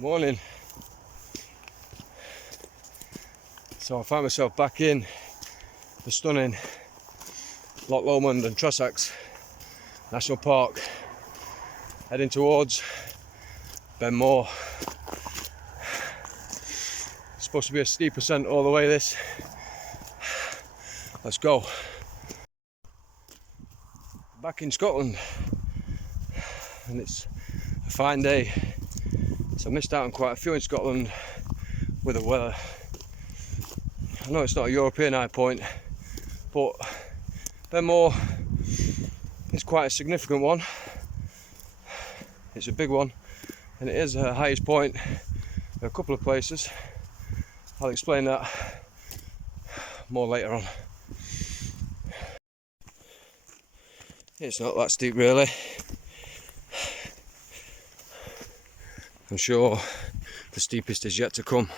Morning. So I found myself back in the stunning Loch Lomond and Trossachs National Park, heading towards More. It's supposed to be a steep ascent all the way this. Let's go. Back in Scotland, and it's a fine day. So I missed out on quite a few in Scotland with the weather. I know it's not a European high point, but More is quite a significant one. It's a big one, and it is the highest point in a couple of places. I'll explain that more later on. It's not that steep really. I'm sure the steepest is yet to come.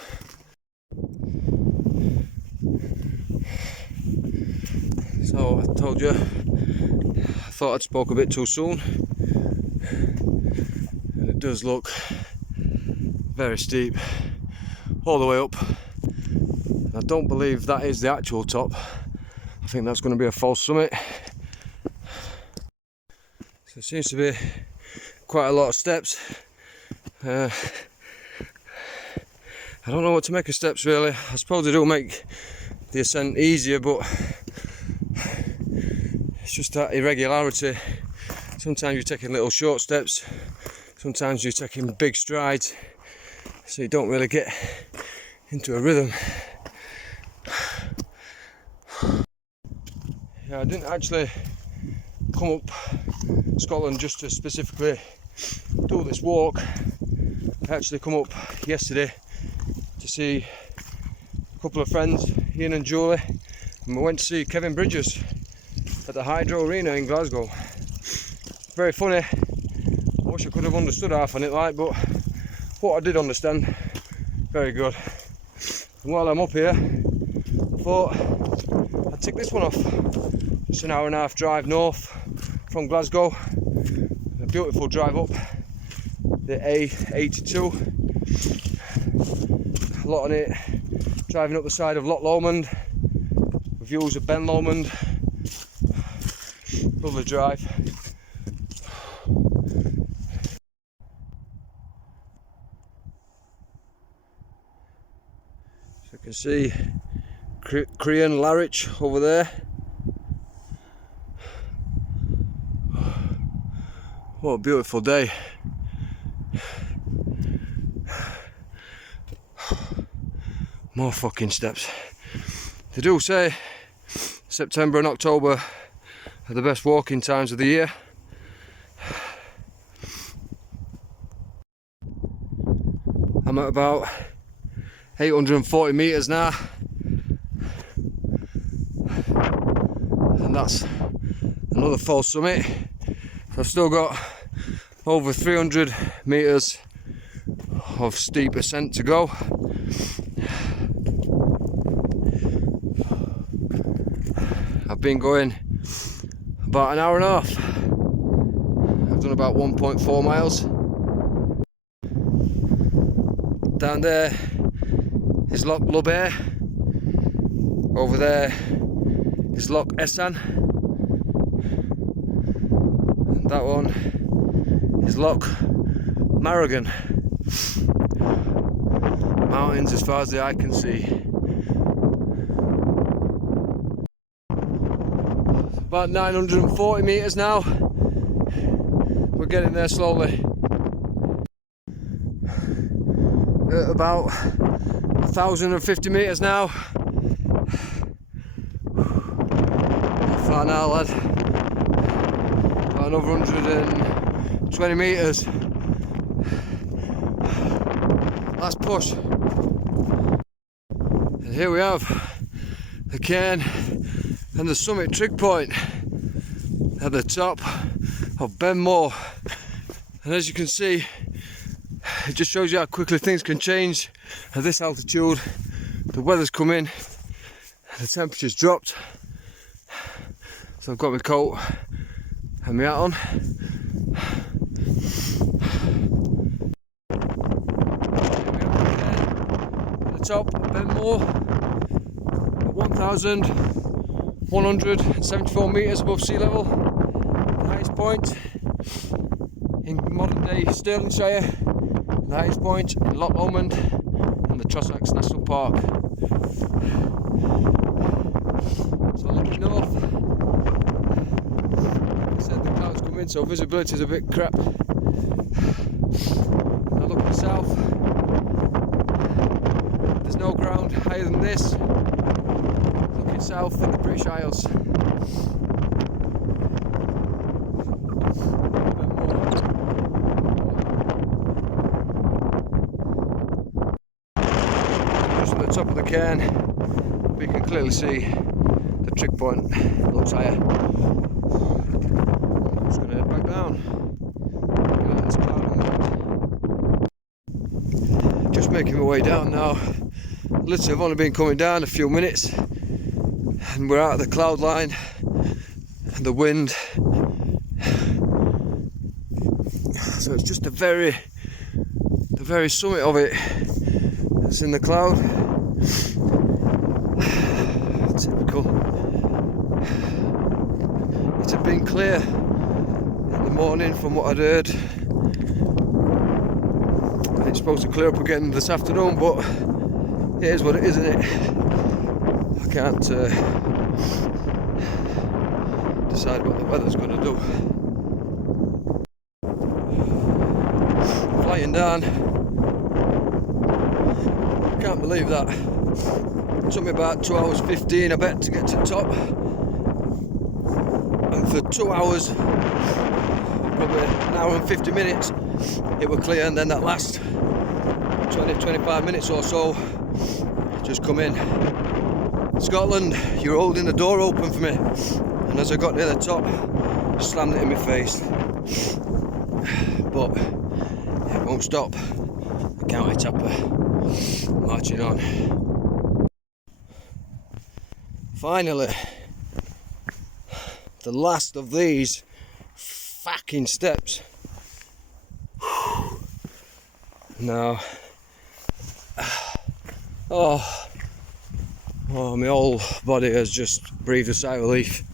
So I told you, I thought I'd spoke a bit too soon, and it does look very steep all the way up. I don't believe that is the actual top. I think that's going to be a false summit. So it seems to be quite a lot of steps. I don't know what to make of steps really. I suppose they do make the ascent easier, but it's just that irregularity. Sometimes you're taking little short steps, sometimes you're taking big strides, so you don't really get into a rhythm. Yeah, I didn't actually come up Scotland just to specifically do this walk. I actually come up yesterday to see a couple of friends, Ian and Julie, and we went to see Kevin Bridges at the Hydro Arena in Glasgow. Very funny. I wish I could have understood half on it, but what I did understand, very good. And while I'm up here, I thought I'd tick this one off. It's an hour and a half drive north from Glasgow. A beautiful drive up the A82. A lot on it. Driving up the side of Loch Lomond. Views of Lomond. Lovely drive. So you can see Crean Larich over there. What a beautiful day. More fucking steps. They do say September and October are the best walking times of the year. I'm at about 840 metres now, and that's another false summit. I've still got over 300 metres of steep ascent to go. I've been going about an hour and a half. I've done about 1.4 miles. Down there is Loch Lomond. Over there is Loch Essan. And that one is Loch Marrigan. Mountains as far as the eye can see. About 940 metres now. We're getting there slowly. At about 1,050 metres now. Not far now, lad. About another 120 metres. Last push. And here we have the cairn and the summit trig point at the top of More. And as you can see, it just shows you how quickly things can change at this altitude. The weather's come in, the temperature's dropped, so I've got my coat and my hat on. the top of Benmore at 1,174 metres above sea level, the highest point in modern day Stirlingshire, the highest point in Loch Lomond and the Trossachs National Park. So looking north, like I said, the clouds come in, so visibility is a bit crap. Now looking south, there's no ground higher than this. Looking south in the British Isles. Just at the top of the cairn, we can clearly see the trig point looks higher. I'm just going to head back down. It's cloud and wind. Just making my way down now. Literally, I've only been coming down a few minutes, and we're out of the cloud line and the wind. So it's just the very summit of it that's in the cloud. Typical. It had been clear in the morning from what I'd heard, and it's supposed to clear up again this afternoon, but it is what it is, isn't it? I can't decide what the weather's going to do. Flying down. Can't believe that. It took me about 2 hours 15, I bet, to get to the top. And for 2 hours, probably an hour and 50 minutes, it was clear, and then that last 20-25 minutes or so, just come in. Scotland, you're holding the door open for me. And as I got near the top, I slammed it in my face. But it won't stop. The county tapper marching on. Finally, the last of these fucking steps. Now, my whole body has just breathed a sigh of relief.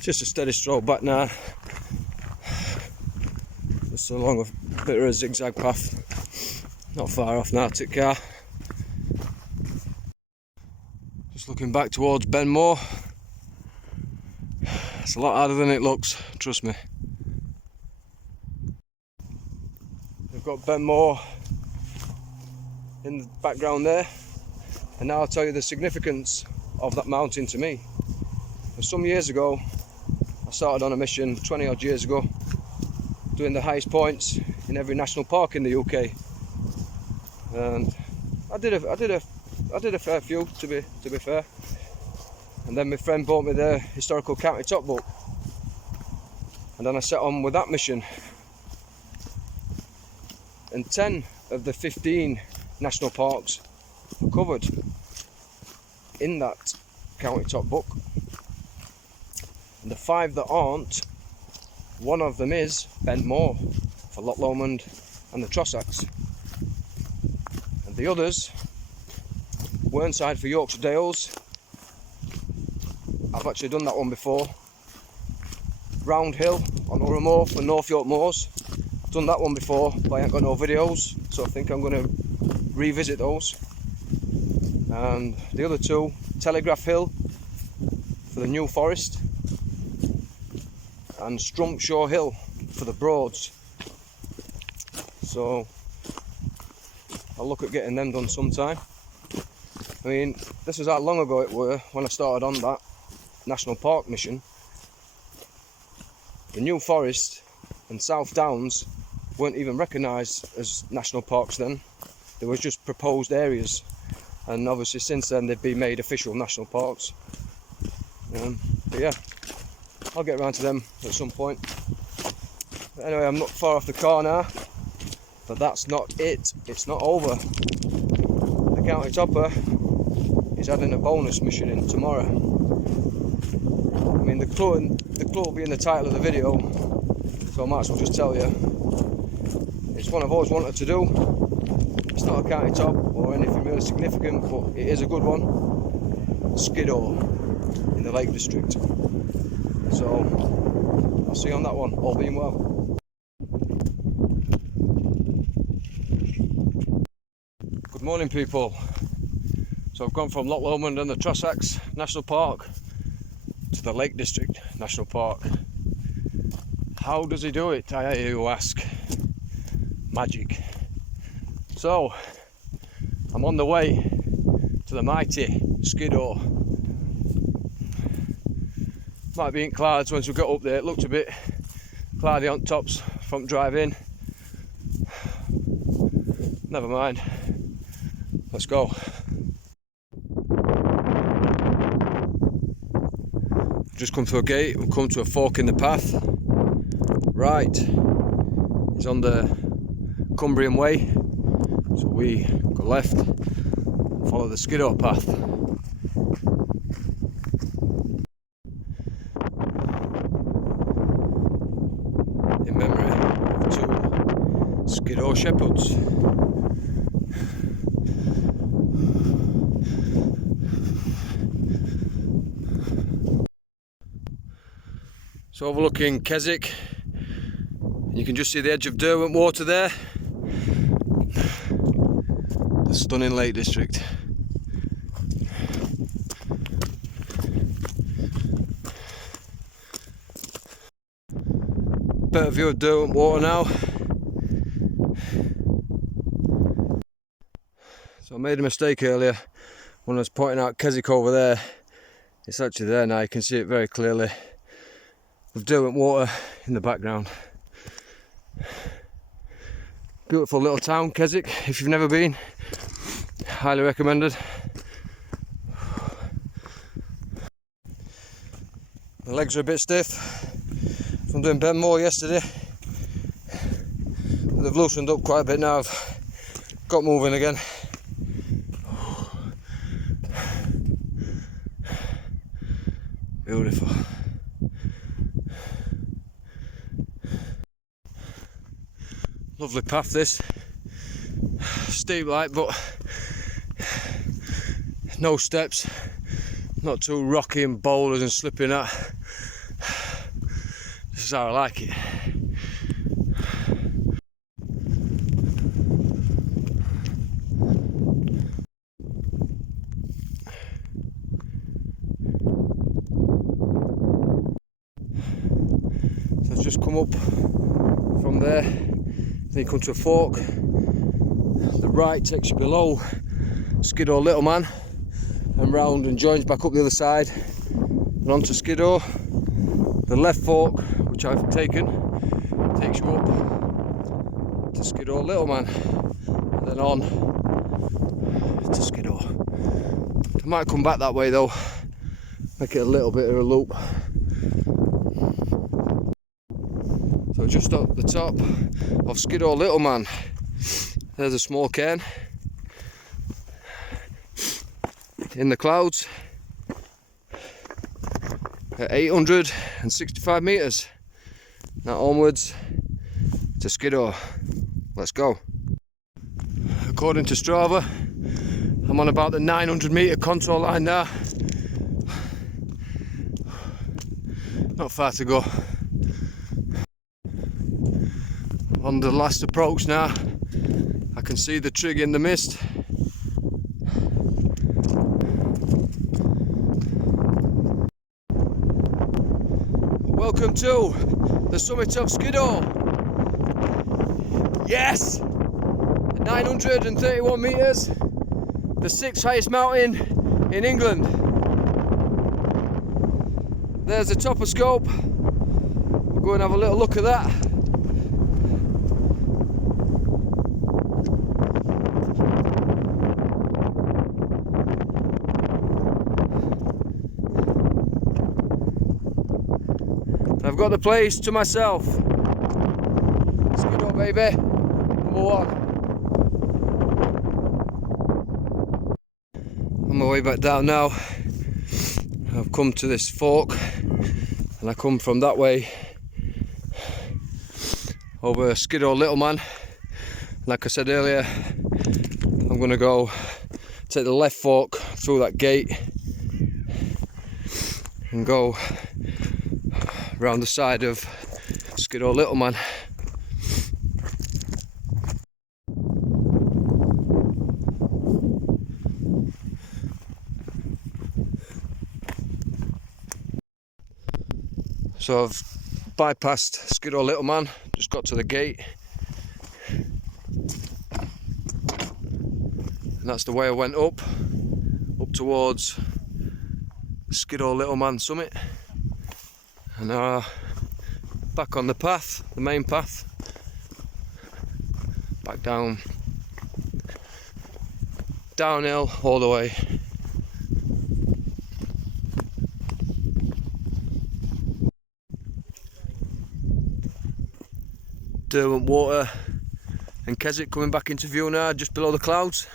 Just a steady stroll back now. Just along a bit of a zigzag path, not far off Arctic car. Just looking back towards Benmore. It's a lot harder than it looks, trust me. We've got Benmore in the background there, and now I'll tell you the significance of that mountain to me. Some years ago, I started on a mission 20 odd years ago, doing the highest points in every national park in the UK, and I did a fair few, to be fair. And then my friend bought me the historical county top book, and then I set on with that mission. And 10 of the 15 national parks are covered in that county top book. And the 5 that aren't, one of them is Benmore for Loch Lomond and the Trossachs. And the others, Whernside for Yorkshire Dales. I've actually done that one before. Round Hill on Urramore for North York Moors. I've done that one before, but I ain't got no videos, so I think I'm going to revisit those. And the other 2, Telegraph Hill for the New Forest, and Strumpshaw Hill for the Broads. So I'll look at getting them done sometime. I mean, this is how long ago it were when I started on that national park mission. The New Forest and South Downs weren't even recognised as national parks then. They were just proposed areas, and obviously since then they've been made official national parks. But yeah, I'll get around to them at some point. But anyway, I'm not far off the car now, but that's not it. It's not over. The county topper is adding a bonus mission in tomorrow. I mean, the clue will be in the title of the video, so I might as well just tell you. It's one I've always wanted to do. It's not a county top or anything really significant, but it is a good one. Skiddaw in the Lake District. So I'll see you on that one, all being well. Good morning, people. So I've gone from Loch Lomond and the Trossachs National Park to the Lake District National Park. How does he do it, I hear you ask? Magic. So I'm on the way to the mighty Skiddaw. Might be in clouds once we got up there. It looked a bit cloudy on tops from drive in. Never mind. Let's go. Just come through a gate, we've come to a fork in the path. Right is on the Cumbrian Way, so we go left, follow the Skiddaw path. In memory of two Skiddaw shepherds. So overlooking Keswick, you can just see the edge of Derwent water there. The stunning Lake District. Better view of Derwent water now. So I made a mistake earlier when I was pointing out Keswick over there. It's actually there now, you can see it very clearly, with Derwent water in the background. Beautiful little town, Keswick. If you've never been, highly recommended. My legs are a bit stiff from doing Ben Moor yesterday, but they've loosened up quite a bit now. I've got moving again. Beautiful. Lovely path this, steep like, but no steps, not too rocky and boulders and slipping that. This is how I like it. So I've just come up from there. Then you come to a fork, the right takes you below Skiddaw Little Man and round and joins back up the other side and onto Skiddaw. The left fork, which I've taken, takes you up to Skiddaw Little Man and then on to Skiddaw. I might come back that way though, make it a little bit of a loop. So just up the top of Skiddaw Little Man, there's a small cairn in the clouds at 865 metres. Now onwards to Skiddaw. Let's go. According to Strava, I'm on about the 900 metre contour line now. Not far to go. On the last approach now, I can see the trig in the mist. Welcome to the summit of Skiddaw. Yes! 931 metres, the 6th highest mountain in England. There's the toposcope. We'll go and have a little look at that. I've got the place to myself. Skiddaw, baby, number one. On my way back down now. I've come to this fork and I come from that way over Skiddaw Little Man Like I said earlier, I'm going to go take the left fork through that gate and go round the side of Skiddaw Little Man. So I've bypassed Skiddaw Little Man, just got to the gate, and that's the way I went up towards Skiddaw Little Man summit, and back on the path, the main path, back downhill all the way. Derwent Water and Keswick coming back into view now, just below the clouds.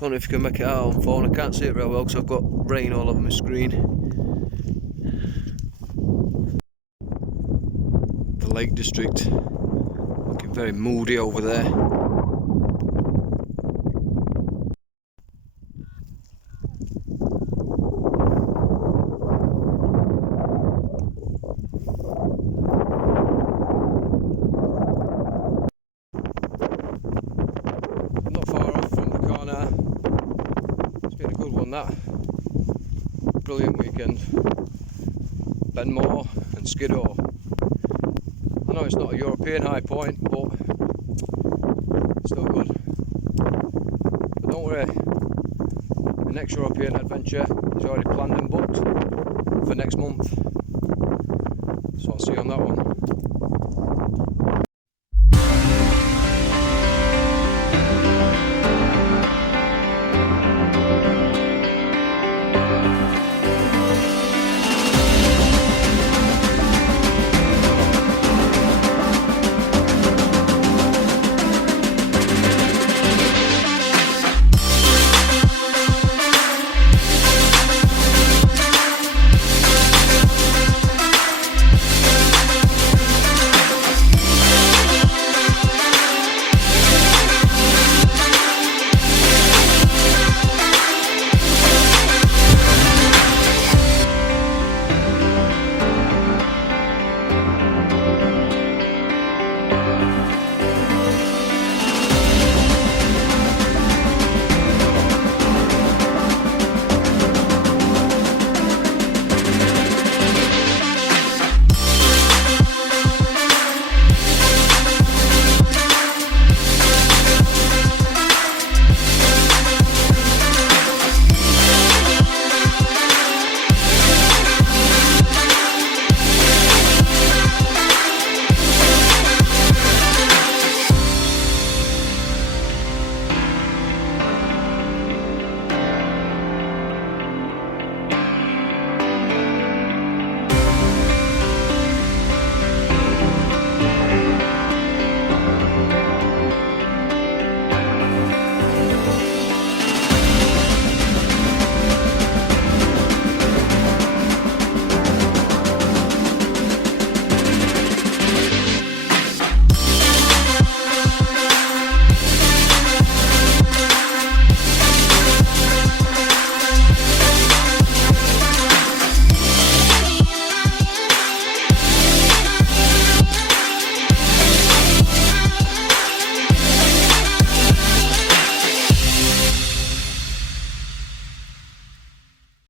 Don't know if you can make it out on phone, I can't see it real well because I've got rain all over my screen. The Lake District looking very moody over there. Not far off from the corner. It's been a good one, that. Brilliant weekend. More and Skiddaw. I know it's not a European high point, but it's still good. But don't worry, the next European adventure is already planned and booked for next month. So I'll see you on that one.